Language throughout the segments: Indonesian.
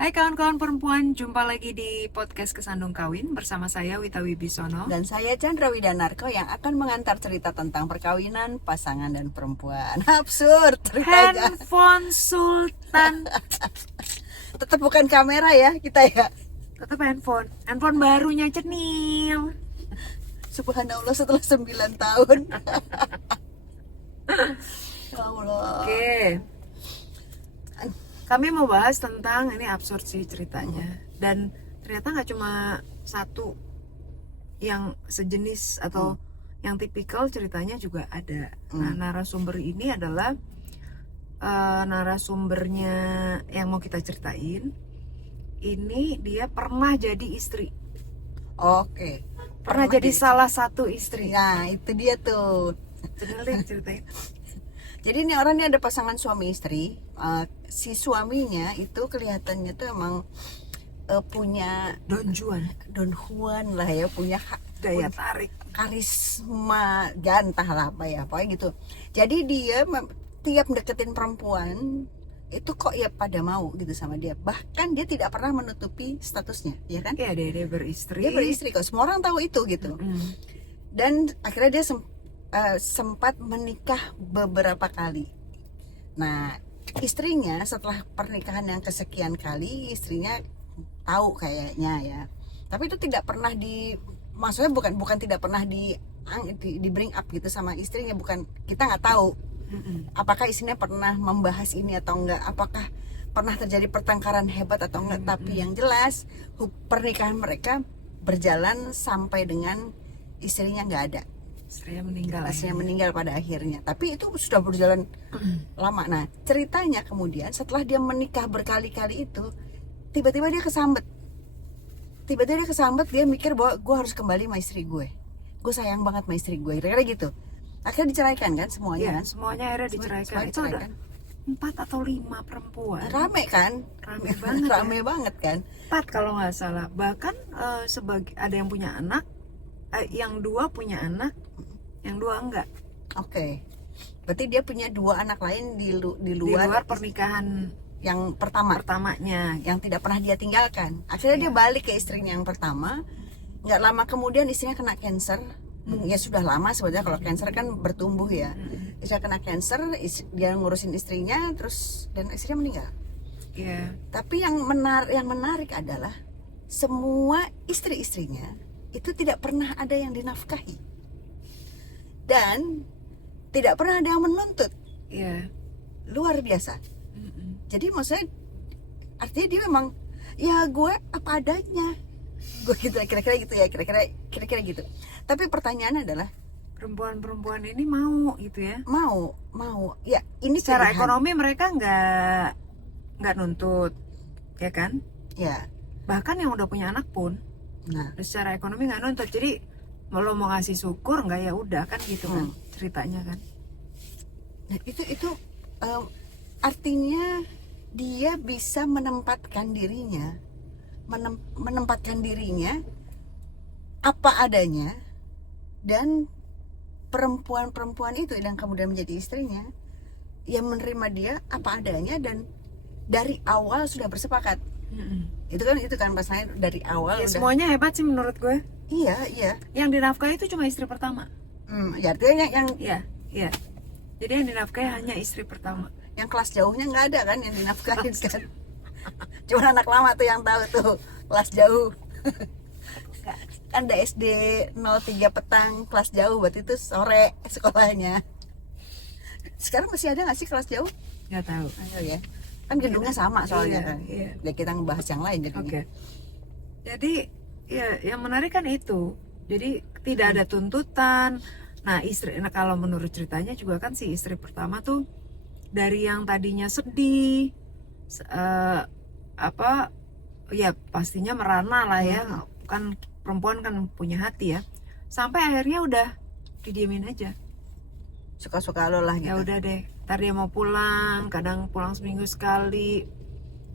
Hai kawan-kawan perempuan, jumpa lagi di podcast Kesandung Kawin bersama saya Wita Wibisono. Dan saya Chandra Widanarko yang akan mengantar cerita tentang perkawinan, pasangan, dan perempuan. Absurd ceritanya. Handphone Sultan. Tetap bukan kamera ya kita ya. Tetap handphone barunya Cenil. Subhanallah setelah 9 tahun. Ya Allah. Oke, kami mau bahas tentang, ini absurd sih ceritanya. Dan ternyata gak cuma satu yang sejenis atau yang tipikal, ceritanya juga ada. Nah, narasumber ini adalah narasumbernya yang mau kita ceritain. Ini dia pernah jadi istri. Oke. Pernah jadi salah satu istri. Nah itu dia tuh. Coba deh ceritain. Jadi ini orang ini ada pasangan suami istri. Si suaminya itu kelihatannya tuh emang punya Don Juan lah ya, punya daya tarik, karisma, gantah lah apa ya, pokoknya gitu. Jadi dia tiap deketin perempuan itu kok ya pada mau gitu sama dia. Bahkan dia tidak pernah menutupi statusnya, ya kan? Iya, dia beristri. Dia beristri kok, semua orang tahu itu gitu. Dan akhirnya dia sempat menikah beberapa kali. Nah, istrinya setelah pernikahan yang kesekian kali, istrinya tahu kayaknya ya. Tapi itu tidak pernah maksudnya bukan tidak pernah di bring up gitu sama istrinya, bukan, kita nggak tahu apakah istrinya pernah membahas ini atau enggak, apakah pernah terjadi pertengkaran hebat atau enggak. Tapi yang jelas pernikahan mereka berjalan sampai dengan istrinya nggak ada. Istrinya meninggal pada akhirnya. Tapi itu sudah berjalan lama. Nah, ceritanya kemudian setelah dia menikah berkali-kali itu, tiba-tiba dia kesambet. Dia mikir bahwa gue harus kembali sama istri gue sayang banget sama istri gue, kira-kira gitu. Akhirnya diceraikan kan semuanya, ya, kan? Semuanya akhirnya diceraikan. Itu ada 4 atau 5 perempuan. Rame kan? Rame banget. Rame banget kan? 4 kalau nggak salah. Bahkan ada yang punya anak, yang 2 punya anak, yang 2 enggak. Oke. Berarti dia punya 2 anak lain di luar pernikahan yang pertamanya, yang tidak pernah dia tinggalkan. Akhirnya dia balik ke istrinya yang pertama. Nggak lama kemudian istrinya kena cancer. Ya sudah lama sebenarnya, kalau cancer kan bertumbuh ya. Istrinya kena cancer, dia ngurusin istrinya terus, dan istrinya meninggal. Iya. Tapi yang menarik adalah semua istri-istrinya itu tidak pernah ada yang dinafkahi. Dan tidak pernah ada yang menuntut. Iya. Luar biasa. Jadi maksudnya artinya dia memang ya gue apa adanya. Gue gitu, kira-kira gitu ya, kira-kira gitu. Tapi pertanyaannya adalah perempuan ini mau gitu ya? Mau. Ya, ini secara pilihan. ekonomi mereka nggak nuntut, ya kan? Ya. Bahkan yang udah punya anak pun, secara ekonomi nggak nuntut. Jadi lo mau ngasih syukur nggak, ya udah kan gitu kan ceritanya kan. Nah, itu artinya dia bisa menempatkan dirinya apa adanya, dan perempuan itu yang kemudian menjadi istrinya yang menerima dia apa adanya dan dari awal sudah bersepakat. Itu kan pasalnya dari awal ya, semuanya hebat sih menurut gue. Iya. Yang dinafkahi itu cuma istri pertama. Ya artinya yang Iya. Jadi yang dinafkahi hanya istri pertama. Yang kelas jauhnya nggak ada kan yang dinafkahin kan. Cuma anak lama tuh yang tahu tuh kelas jauh. Kan ada SD 03 petang kelas jauh, berarti itu sore sekolahnya. Sekarang masih ada nggak sih kelas jauh? Nggak tahu. Ayo ya. Kan gedungnya sama soalnya kan. Iya. Ya kita ngebahas yang lain jadinya. Oke. Jadi ya yang menarik kan itu. Jadi tidak ada tuntutan. Nah kalau menurut ceritanya juga kan si istri pertama tuh dari yang tadinya sedih, ya pastinya merana lah ya. Kan perempuan kan punya hati ya. Sampai akhirnya udah didiemin aja. Suka-suka lo lah gitu. Ya udah deh. Ntar dia mau pulang, kadang pulang seminggu sekali.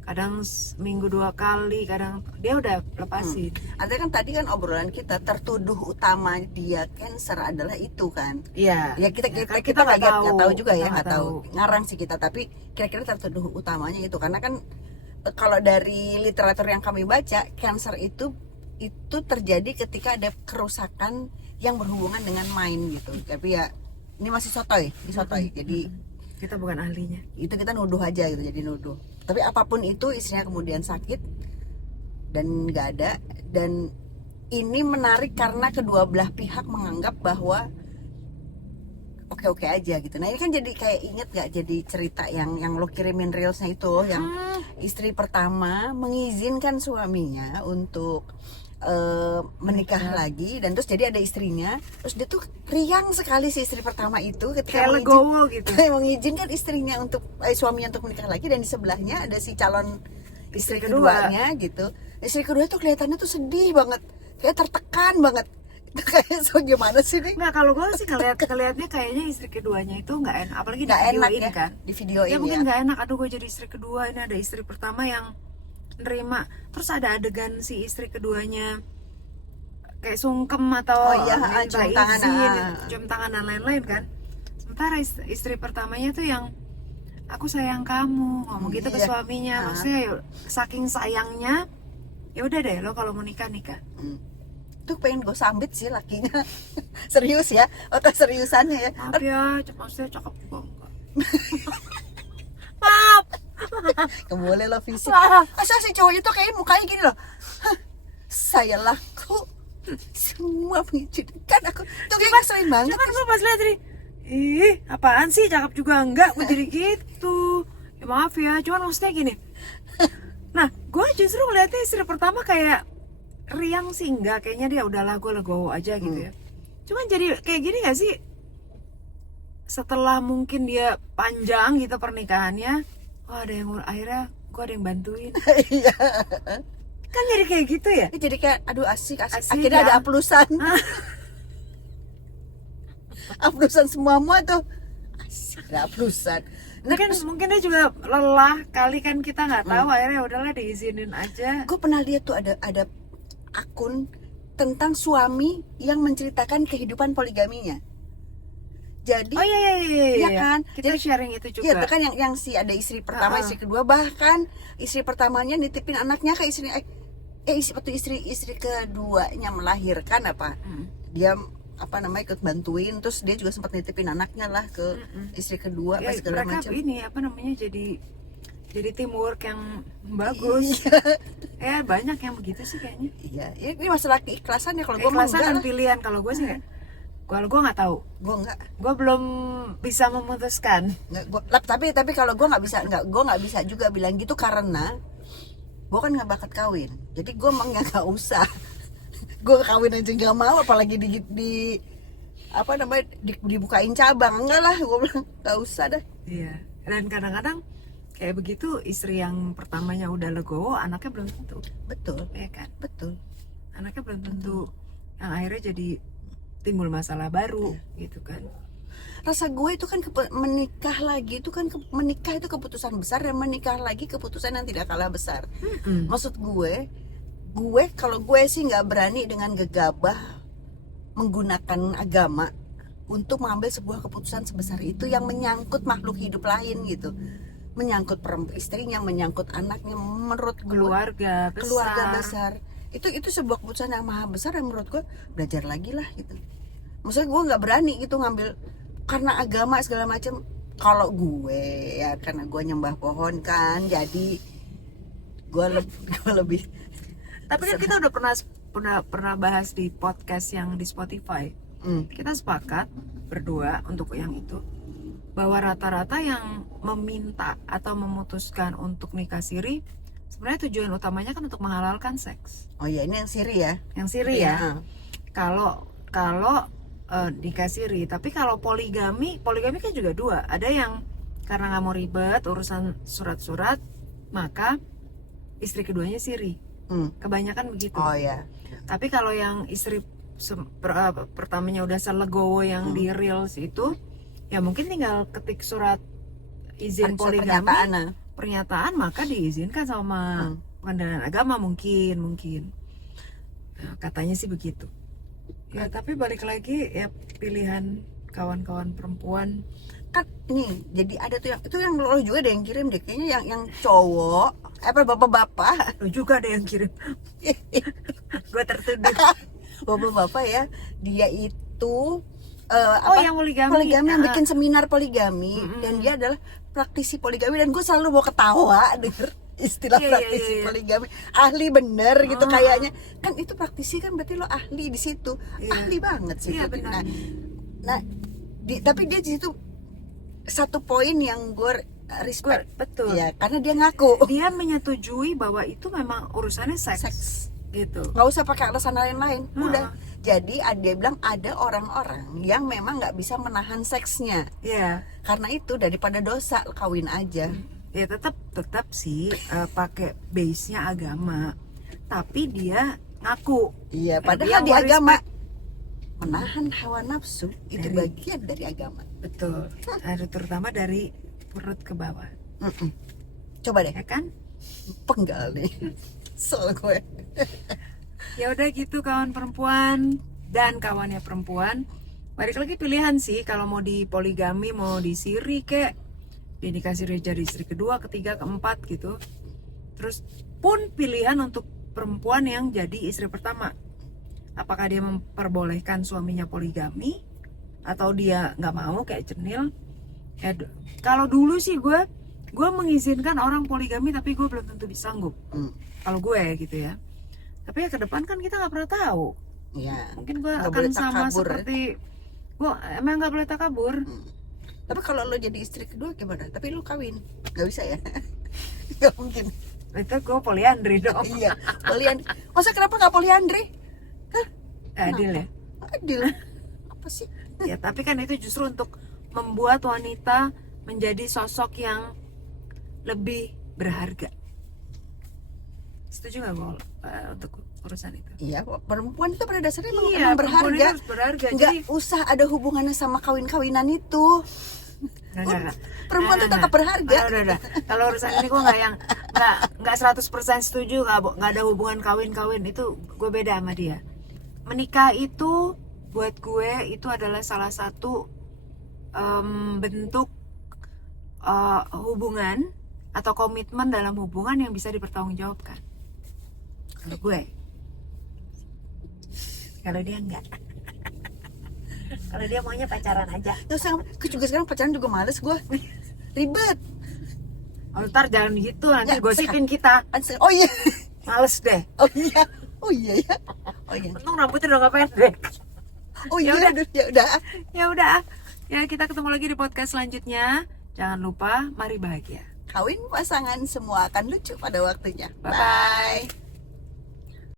kadang seminggu 2 kali, kadang dia udah lepasin. Ada kan tadi kan obrolan kita tertuduh utama dia cancer adalah itu kan. Iya. Ya kita kan nggak tahu juga ya, Kita nggak tahu. Ngarang sih kita, tapi kira-kira tertuduh utamanya itu karena kan kalau dari literatur yang kami baca, cancer itu terjadi ketika ada kerusakan yang berhubungan dengan mind gitu. Tapi ya ini masih sotoy. Jadi kita bukan ahlinya. itu kita nuduh aja gitu, jadi nuduh. Tapi apapun itu, istrinya kemudian sakit dan nggak ada. Dan ini menarik karena kedua belah pihak menganggap bahwa oke aja gitu. Nah ini kan jadi kayak inget nggak, jadi cerita yang lo kirimin reelsnya itu, yang istri pertama mengizinkan suaminya untuk menikah lagi, dan terus jadi ada istrinya, terus dia tuh riang sekali si istri pertama itu ketika Kayak legowo gitu. mengizinkan istrinya untuk suaminya untuk menikah lagi, dan di sebelahnya ada si calon istri keduanya gitu. Istri kedua tuh kelihatannya tuh sedih banget, kayak tertekan banget. Itu kayak so gimana sih nih? Nggak, kalau gue sih kelihatnya kayaknya istri keduanya itu nggak enak, apalagi di Nggak video enak ini ya, kan. di video Ya ini mungkin ya. nggak enak, aduh gue jadi istri kedua, ini ada istri pertama yang nerima, terus ada adegan si istri keduanya kayak sungkem atau minta cium tangan, izin, cium tangan dan lain-lain kan. Sementara istri pertamanya tuh yang aku sayang kamu, ngomong gitu ke suaminya. Maksudnya ya, saking sayangnya, ya udah deh lo kalau mau nikah. Tuh pengen gue sambit sih lakinya. Serius ya, seriusannya ya. Maaf ya, maksudnya cakep juga enggak. Maaf. Boleh lo fisik. Masa si cowok itu kayak mukanya gini loh. Saya laku semua mengizinkan aku. Tuh kayak ngeselin banget. Cuman gue pas lihat jadi, ih apaan sih, cakep juga enggak, gue jadi gitu. Ya maaf ya, cuman maksudnya gini. Nah, gue justru ngeliatnya istri pertama kayak riang sih enggak, kayaknya dia udahlah gue legowo aja gitu ya. Cuman jadi kayak gini gak sih? Setelah mungkin dia panjang gitu pernikahannya, ada yang akhirnya gue ada yang bantuin. Iya. Kan jadi kayak gitu ya? Jadi kayak aduh asik. ya? Akhirnya ada aplusan. Aplusan semua tuh. Asik ada aplusan. Mungkin dia juga lelah kali kan, kita nggak tahu. Akhirnya udahlah diizinin aja. Gue pernah lihat tuh ada akun tentang suami yang menceritakan kehidupan poligaminya. Jadi Oh iya kan? Kita Jadi, sharing itu juga. iya kan yang si ada istri pertama, istri kedua, bahkan istri pertamanya nitipin anaknya ke istri keduanya melahirkan apa. Dia ikut bantuin, terus dia juga sempat nitipin anaknya lah ke istri kedua, Ya, segala mereka macam. jadi teamwork yang bagus. Ya banyak yang begitu sih kayaknya. Iya, ini masalah keikhlasan ya. Kalau gue mah Keikhlasan enggak dan lah. pilihan. Kalau gue sih nggak. Kalau gue nggak tahu. Gue enggak. Gue belum bisa memutuskan. Tapi kalau gue nggak bisa juga bilang gitu, karena gue kan nggak bakat kawin, jadi gue emang nggak usah. Gue kawin aja nggak mau, apalagi dibukain cabang, enggak lah, gue bilang nggak usah dah. Iya. Dan kadang-kadang kayak begitu, istri yang pertamanya udah legowo, anaknya belum tentu. Betul, Ya kan? betul. Anaknya belum tentu. Yang akhirnya jadi timbul masalah baru gitu kan. Rasa gue itu kan menikah lagi itu kan menikah itu keputusan besar, dan menikah lagi keputusan yang tidak kalah besar. Maksud gue kalau gue sih nggak berani dengan gegabah menggunakan agama untuk mengambil sebuah keputusan sebesar itu yang menyangkut makhluk hidup lain gitu, menyangkut istrinya, menyangkut anaknya, menurut gue, Keluarga besar. Itu sebuah keputusan yang maha besar, dan menurut gue belajar lagi lah gitu. Maksudnya gue nggak berani gitu ngambil karena agama segala macam. Kalau gue ya karena gue nyembah pohon kan, jadi gue lebih. Tapi kan kita udah pernah bahas di podcast yang di Spotify. Kita sepakat berdua untuk yang itu, bahwa rata-rata yang meminta atau memutuskan untuk nikah siri, sebenarnya tujuan utamanya kan untuk menghalalkan seks. Oh iya, ini yang siri ya. Yang siri ya. Kalau nikah siri. Tapi kalau poligami kan juga dua. Ada yang karena nggak mau ribet urusan surat-surat, maka istri keduanya siri. Kebanyakan begitu. Oh ya. Tapi kalau yang istri pertamanya udah selegowo yang di reels itu, ya mungkin tinggal ketik surat izin poligami, pernyataan maka diizinkan sama pengadilan agama mungkin. Nah, katanya sih begitu. Ya tapi balik lagi ya pilihan kawan-kawan perempuan. Kan nih, jadi ada tuh yang itu yang lo juga ada yang kirim deh, kayaknya yang cowok apa bapak-bapak Lo juga ada yang kirim. Gue tertuduh. bapak-bapak ya, dia itu Yang poligami. yang bikin seminar poligami, dan dia adalah praktisi poligami, dan gue selalu mau ketawa denger istilah praktisi poligami, ahli bener gitu kayaknya. Kan itu praktisi kan berarti lo ahli di situ, ahli banget sih. Benar. Nah tapi dia di situ satu poin yang gue respect. Betul. Ya, karena dia ngaku dia menyetujui bahwa itu memang urusannya seks. Gitu. Nggak usah pakai alasan lain-lain. Udah. Jadi dia bilang ada orang-orang yang memang nggak bisa menahan seksnya. Iya. Karena itu daripada dosa kawin aja. Ya tetap sih pakai base-nya agama. Tapi dia ngaku. Iya, padahal di agama menahan hawa nafsu itu bagian dari agama. Betul. Ada terutama dari perut ke bawah. Coba deh. Ya kan? Penggal nih. Soal gue. Ya udah gitu kawan perempuan dan kawannya perempuan. Balik lagi pilihan sih kalau mau di poligami, mau di siri kek. Dia dikasih jadi istri kedua, ketiga, keempat gitu. Terus pun pilihan untuk perempuan yang jadi istri pertama. Apakah dia memperbolehkan suaminya poligami atau dia nggak mau kayak Cenil? Ya, kalau dulu sih gue mengizinkan orang poligami tapi gue belum tentu bisa sanggup. Kalau gue gitu ya. Tapi ya ke depan kan kita nggak pernah tahu. Iya. Mungkin gue akan sama seperti gue emang nggak boleh takabur. Tapi kalau lo jadi istri kedua gimana? Tapi lo kawin, nggak bisa ya? Nggak mungkin. Itu gue poliandri dong. Iya, poliandri. Masa kenapa nggak poliandri? Adil ya? Adil. Apa sih? Ya tapi kan itu justru untuk membuat wanita menjadi sosok yang lebih berharga. Setuju nggak gue untuk urusan itu? Iya, perempuan itu pada dasarnya perempuan emang berharga. itu harus berharga. Nggak Jadi usah ada hubungannya sama kawin-kawinan itu. Enggak. Perempuan itu tetap berharga. Udah. Kalau urusan ini gue nggak 100% setuju, nggak ada hubungan kawin itu gue beda sama dia. Menikah itu buat gue itu adalah salah satu bentuk hubungan atau komitmen dalam hubungan yang bisa dipertanggungjawabkan. Kalau gue, kalau dia enggak. Kalau dia maunya pacaran aja. Gue juga sekarang pacaran juga males gue. Ribet. Oh, ntar jangan gitu, nanti gosipin kita. Oh iya. Males deh. Oh iya. Oh iya ya. Oh iya. Untung rambutnya udah gak pendek. Oh iya. Ya udah. Ya kita ketemu lagi di podcast selanjutnya. Jangan lupa, mari bahagia. Kawin pasangan semua akan lucu pada waktunya. Bye.